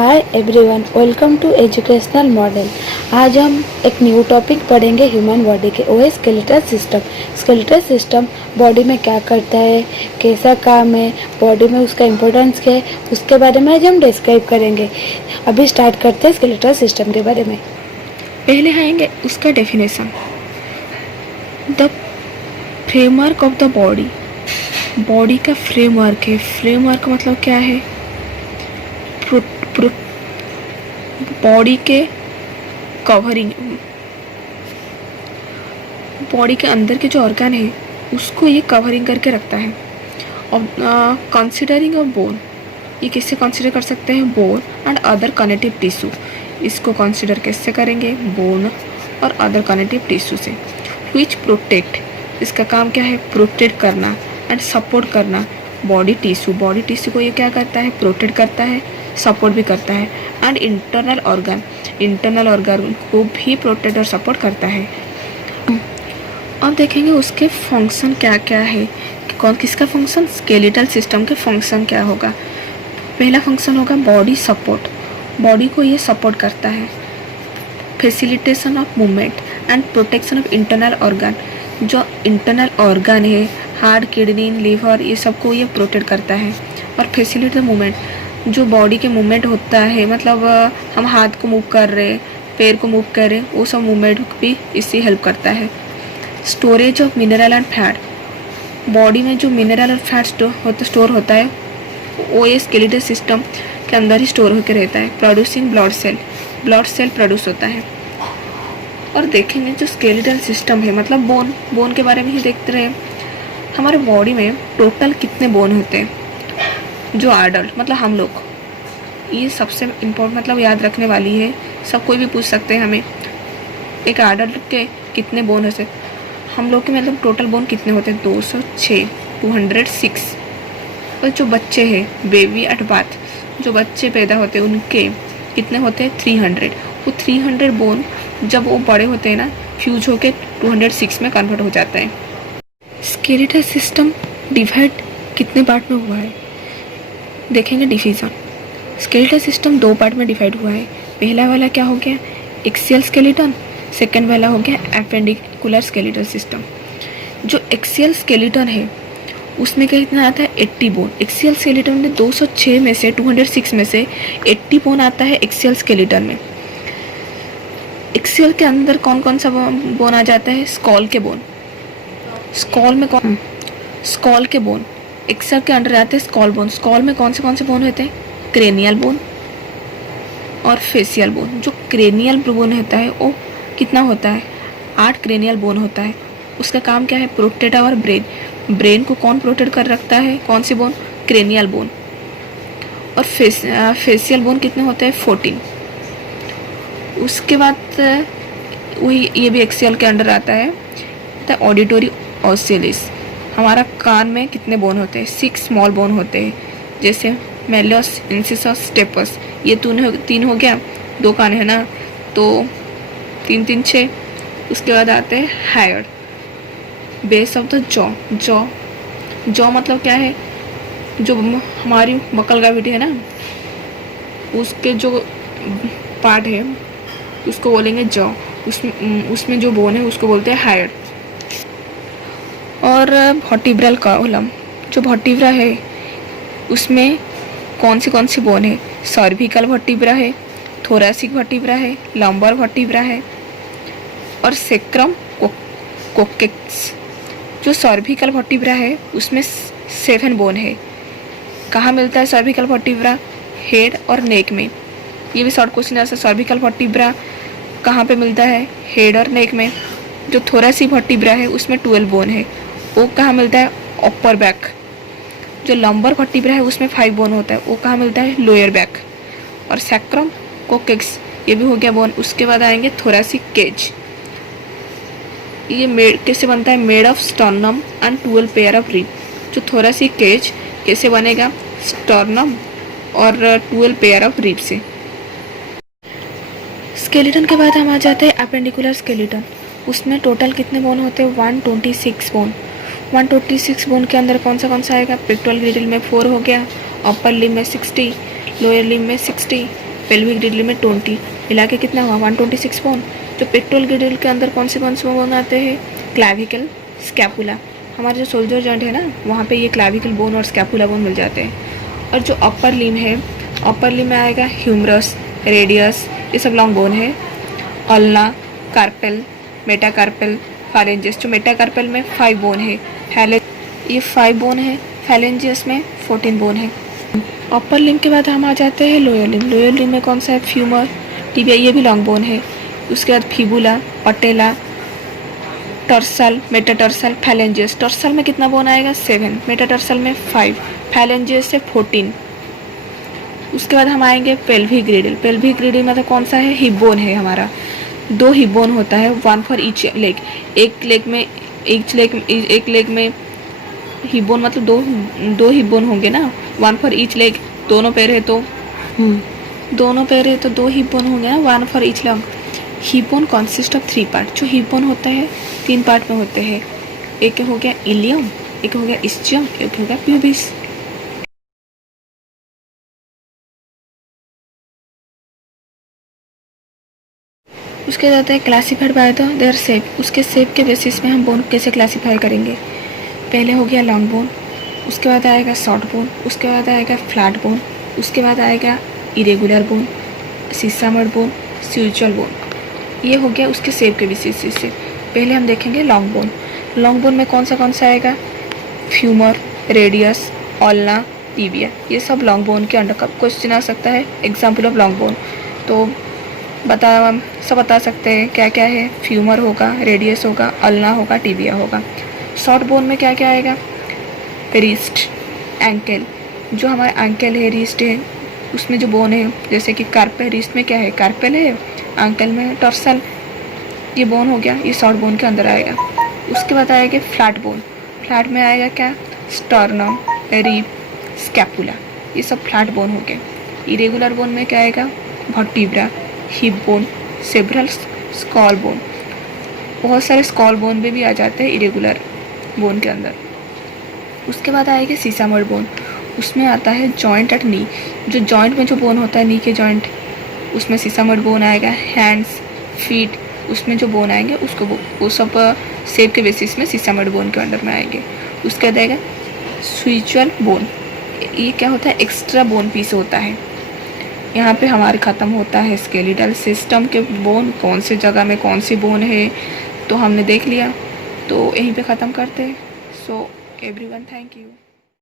Hi everyone, welcome to educational model. आज हम एक न्यू टॉपिक पढ़ेंगे ह्यूमन बॉडी के, वो है skeletal system. Skeletal system body में क्या करता है, कैसा काम है, बॉडी में उसका इम्पोर्टेंस क्या है, उसके बारे में आज हम डिस्क्राइब करेंगे। अभी स्टार्ट करते हैं स्केलेटल सिस्टम के बारे में। पहले आएंगे उसका definition. The framework of the body. Body का फ्रेमवर्क है। फ्रेमवर्क का मतलब क्या है? बॉडी के कवरिंग, बॉडी के अंदर के जो ऑर्गन है उसको ये कवरिंग करके रखता है। और कंसिडरिंग ऑफ बोन, ये किससे कंसिडर कर सकते हैं? Bone and other connective tissue. इसको कंसिडर कैसे करेंगे? बोन और अदर कनेक्टिव टिश्यू से। विच प्रोटेक्ट, इसका काम क्या है? प्रोटेक्ट करना एंड सपोर्ट करना बॉडी टिश्यू। बॉडी टिश्यू को ये क्या करता है? प्रोटेक्ट करता है, सपोर्ट भी करता है। And internal organ, internal organ को भी प्रोटेक्ट और सपोर्ट करता है। अब देखेंगे उसके फंक्शन क्या क्या है। कौन किसका फंक्शन? स्केलेटल सिस्टम के फंक्शन क्या होगा? पहला फंक्शन होगा बॉडी सपोर्ट। बॉडी को ये सपोर्ट करता है। Facilitation of movement and protection of internal organ. जो इंटरनल ऑर्गन है, हार्ट, किडनी, लिवर, ये सबको ये प्रोटेक्ट करता है। और फैसिलिटेट मूवमेंट, जो बॉडी के मूवमेंट होता है, मतलब हम हाथ को मूव कर रहे, पैर को मूव कर रहे, वो सब मूवमेंट भी इससे हेल्प करता है। Storage of mineral and fat, body में जो मिनरल और फैट स्टोर होता है वो ये स्केलेटल सिस्टम के अंदर ही स्टोर होकर रहता है। Producing blood cell, blood cell produce होता है। और देखेंगे जो स्केलेटल सिस्टम है, मतलब बोन, बोन के बारे में ही देखते रहे। हमारे बॉडी में टोटल कितने बोन होते हैं? जो एडल्ट, मतलब हम लोग, ये सबसे इम्पोर्टेंट, मतलब याद रखने वाली है। सब कोई भी पूछ सकते हैं हमें, एक एडल्ट के कितने बोन होते हैं? हम लोग के मतलब टोटल बोन कितने होते हैं? 206, 206। और जो बच्चे हैं, बेबी एट बर्थ, जो बच्चे पैदा होते हैं उनके कितने होते हैं? 300। वो 300 बोन जब वो बड़े होते हैं ना, फ्यूज होके 206 में कन्वर्ट हो जाता है। स्केलेटल सिस्टम डिवाइड कितने पार्ट में हुआ है? देखेंगे डिवीजन। स्केलेटल सिस्टम 2 पार्ट में डिवाइड हुआ है। पहला वाला क्या हो गया? Axial skeleton. सेकेंड वाला हो गया एपेंडिकुलर स्केलेटल सिस्टम। जो एक्सियल स्केलेटन है उसमें कितना आता है? 80 बोन। एक्सियल स्केलेटन में 206 में से, 206 में से 80 बोन आता है एक्सियल स्केलेटन में। एक्सियल के अंदर कौन कौन सा बोन आ जाता है? स्कॉल के बोन। स्कॉल में कौन? स्कॉल के बोन एक्सियल के अंडर आते हैं स्कॉल बोन। स्कॉल में कौन से बोन होते हैं? क्रेनियल बोन और फेशियल बोन। जो क्रेनियल बोन होता है वो कितना होता है? 8 क्रेनियल बोन होता है। उसका काम क्या है? Protect our brain. ब्रेन को कौन प्रोटेक्ट कर रखता है? कौन सी बोन? Cranial bone. और फेशियल बोन कितने होते हैं? 14। उसके बाद वही, ये भी एक्सियल के अंडर आता है। ऑडिटरी ऑसिलिस, हमारा कान में कितने बोन होते हैं? 6 स्मॉल बोन होते हैं, जैसे मेलियस, इंसिसस, स्टेपस। ये 3 हो गया, 2 कान है ना, तो 3 3 6। उसके बाद आते हैं higher, base of the jaw. Jaw मतलब क्या है? जो हमारी बकल कैविटी है ना, उसके जो पार्ट है उसको बोलेंगे जॉ। उसमें जो बोन है उसको बोलते हैं हायर। और वर्टिब्रल कॉलम, जो वर्टिब्रा है उसमें कौन सी बोन है? सर्विकल वर्टिब्रा है, थोरैसिक वर्टिब्रा है, लंबर वर्टिब्रा है और सेक्रम कोक्सेक्स। जो सर्विकल वर्टिब्रा है उसमें 7 बोन है। कहाँ मिलता है सर्विकल वर्टिब्रा? हेड और नेक में। ये भी शॉर्ट क्वेश्चन है। सर्विकल वर्टिब्रा कहाँ पे मिलता है? हेड और नेक में। जो थोरैसिक वर्टिब्रा है उसमें 12 बोन है, वो कहाँ मिलता है? Upper back. जो लंबर वर्टिब्रा है उसमें 5 बोन होता है, वो कहाँ मिलता है? Lower back. और सैक्रम कोक्सेक्स, ये भी हो गया बोन। उसके बाद आएंगे थोरैसिक केज। ये कैसे बनता है? Made of sternum and 12 pair of rib. जो थोरैसिक केज कैसे बनेगा? स्टर्नम और 12 पेयर ऑफ रिब से। स्केलेटन के बाद हम आ जाते हैं एपेंडिकुलर स्केलेटन। उसमें टोटल कितने बोन होते हैं? 126 बोन। 126 बोन के अंदर कौन सा आएगा? पेक्टोरल ग्रिडल में 4 हो गया, अपर लिम्ब में 60, लोअर लिम्ब में 60, पेल्विक ग्रिडल में 20, मिला के कितना हुआ 126 बोन। जो पेक्टोरल ग्रिडल के अंदर कौन से बोन आते हैं, क्लैविकल, स्कैपुला। हमारे जो शोल्डर जॉइंट है ना, वहाँ पे ये क्लैविकल बोन और स्कैपुला बोन मिल जाते हैं। और जो अपर लिम है, अपर लिम में आएगा ह्यूमरस, रेडियस, ये सब लॉन्ग बोन है। Ulna, carpal, metacarpal, phalanges. जो मेटाकार्पेल में 5 बोन है, ये 5 बोन है। फैलेंजियस में 14 बोन है। अपर लिम के बाद हम आ जाते हैं लोअर लिम। लोअर लिम में कौन सा है, फ्यूमर, टिबिया, ये भी लॉन्ग बोन है। उसके बाद फिबुला, पटेला, टर्सल, मेटाटर्सल, फैलेंजियस। टर्सल में कितना बोन आएगा, 7, मेटाटर्सल में 5, फैलेंजियस से 14। उसके बाद हम आएंगे पेल्विक ग्रिडल। पेल्विक ग्रिडल मतलब कौन सा है, हिप बोन है हमारा। 2 हिप बोन होता है, 1 फॉर ईच लेग। एक लेग में हिप बोन मतलब दो हिप बोन होंगे ना, 1 फॉर ईच लेग। दोनों पैर है तो 2 हिप बोन होंगे ना, 1 for each leg. Hip bone consist of 3 part. जो हिप बोन होता है 3 पार्ट में होते हैं। एक हो गया इलियम, एक हो गया इस्चियम, एक हो गया प्यूबिस। उसके बाद है classified by the their shape. उसके शेप के बेसिस में हम बोन कैसे क्लासीफाई करेंगे। पहले हो गया लॉन्ग बोन, उसके बाद आएगा शॉर्ट बोन, उसके बाद आएगा फ्लैट बोन, उसके बाद आएगा इरेगुलर बोन, सीसामड बोन, स्यूचुअल बोन। ये हो गया उसके शेप के बेसिस से। पहले हम देखेंगे लॉन्ग बोन। लॉन्ग बोन में कौन सा आएगा, फ्यूमर, रेडियस, ऑल्ना, टिबिया। ये सब लॉन्ग बोन के अंडर का क्वेश्चन आ सकता है। एग्जाम्पल ऑफ लॉन्ग बोन तो बता सकते हैं क्या क्या है। फ्यूमर होगा, रेडियस होगा, अल्ना होगा, टिबिया होगा। शॉर्ट बोन में क्या क्या आएगा, रिस्ट, एंकल। जो हमारा एंकल है, रिस्ट है, उसमें जो बोन है, जैसे कि कार्पेल, रिस्ट में क्या है, कार्पेल है, एंकल में टॉर्सल। ये बोन हो गया, ये शॉर्ट बोन के अंदर आएगा। उसके बाद आएगा फ्लैट बोन। फ्लैट में आएगा क्या, स्टर्नम, रिब, स्कैपुला। ये सब फ्लैट बोन हो गए। इरेगुलर बोन में क्या आएगा, vertebra, hip bone, cerebral, skull bone. बहुत सारे स्कॉल बोन में भी आ जाते हैं इरेगुलर बोन के अंदर। उसके बाद आएगा सीसामड बोन। उसमें आता है जॉइंट एट नी। जो जॉइंट में जो बोन होता है, नी के जॉइंट, उसमें सीसामड बोन आएगा। हैंड्स, फीट, उसमें जो बोन आएंगे उसको वो सब शेप के बेसिस में सीसामड बोन के अंडर में आएंगे। उसके बाद आएगा स्यूचुअल बोन। ये क्या होता है, एक्स्ट्रा बोन पीस होता है। यहाँ पे हमारे ख़त्म होता है स्केलेटल सिस्टम के बोन, कौन से जगह में कौन सी बोन है तो हमने देख लिया। तो यहीं पे ख़त्म करते हैं। So everyone, thank you.